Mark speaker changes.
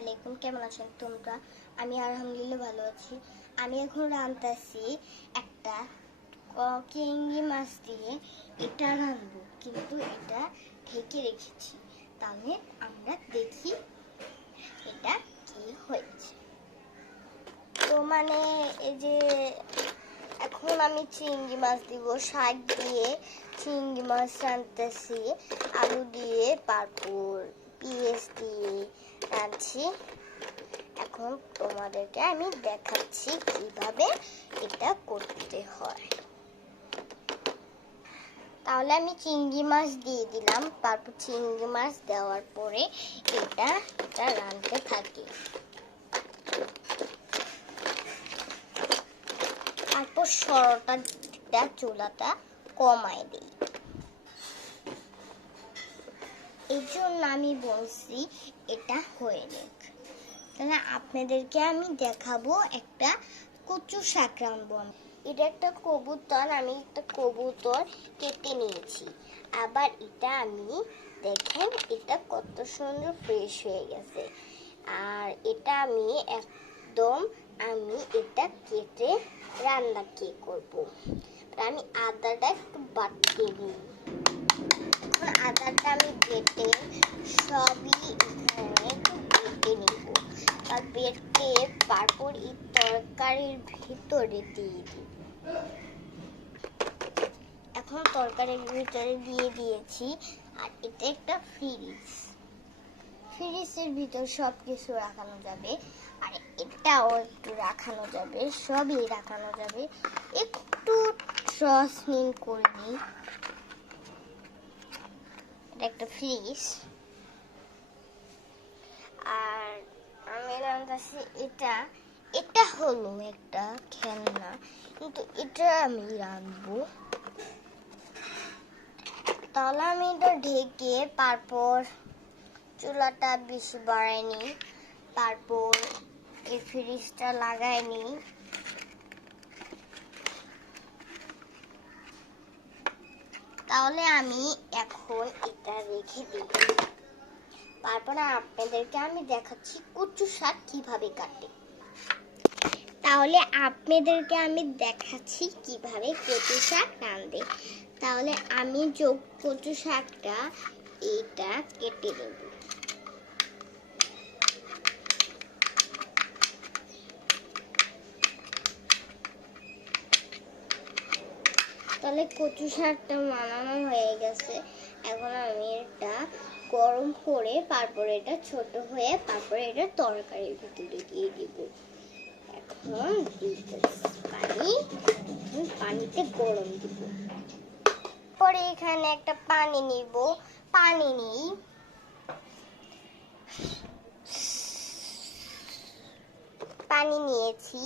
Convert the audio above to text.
Speaker 1: আলাইকুম, কেমন আছেন তোমরা? আমি আলহামদুলিল্লাহ ভালো আছি। আমি এখন রান্তাছি একটা চিংড়ি মাছ দিয়ে এটা রাঁধবো, কিন্তু এটা ঢেকে রেখেছি। তাহলে আমরা দেখি এটা কি হয়েছে। তো মানে এই যে এখন আমি চিংড়ি মাছ দিব, শাক দিয়ে চিংড়ি মাছ রাঁধতেছি, আলু দিয়ে তারপর পিঁয়াজ দিয়ে রাঁধছি এখন তোমাদেরকে আমি দেখাচ্ছি কীভাবে এটা করতে হয়। তাহলে আমি চিংড়ি মাছ দিয়ে দিলাম। তারপর চিংড়ি মাছ দেওয়ার পরে এটা এটা রাঁধতে থাকি। তারপর সরটা চুলাটা কমাই দিই। এই জন্য আমি বলছি এটা হয়ে যাক তাহলে আপনাদেরকে আমি দেখাবো একটা কচু শাক রাঁধবো। এটা একটা কবুতর, আমি একটা কবুতর কেটে নিয়েছি। আবার এটা আমি, দেখেন এটা কত সুন্দর ফ্রেশ হয়ে গেছে। আর এটা আমি একদম, আমি এটা কেটে রান্না কে করব? আমি আদাটা একটু বাটিয়ে এখন আদাটা আমি বেটে সবই এখানে একটু বেটে নিব আর বেটে তারপর এই তরকারির ভিতরে দিয়ে দিই। এখন তরকারির ভিতরে দিয়ে দিয়েছি, আর এটা একটা ফ্রিজ। ফ্রিজের ভিতর সব কিছু রাখানো যাবে, আর এটাও একটু রাখানো যাবে, সবই রাখানো যাবে। একটু ট্রসমিন করে দিই। এটা একটা ফ্রিজ। আর আমি রান্তাছি এটা এটা হলো একটা খেলনা, কিন্তু এটা আমি রাখব তাহলে আমি এটা ঢেকে তারপর চুলাটা বেশি বাড়াইনি, তারপর এই ফ্রিজটা লাগাইনি। তাহলে আমি এখন এটা রেখে দিই তারপরে আপনাদেরকে আমি দেখাচ্ছি কচু শাক কীভাবে কাটে। তাহলে আপনাদেরকে আমি দেখাচ্ছি কীভাবে কচু শাক রাঁধে। তাহলে আমি যোগ কচু শাকটা এটা কেটে দেব তাহলে কচু শাকটা বানানো হয়ে গেছে। এখন আমি এটা গরম করে, তারপরে এটা ছোট হয়ে, তারপরে এটা তরকারির ভিতরে দিয়ে দিব। এখন পানি পানিতে গরম দিব। পরে এখানে একটা পানি নিব। পানি নিই। পানি নিয়েছি।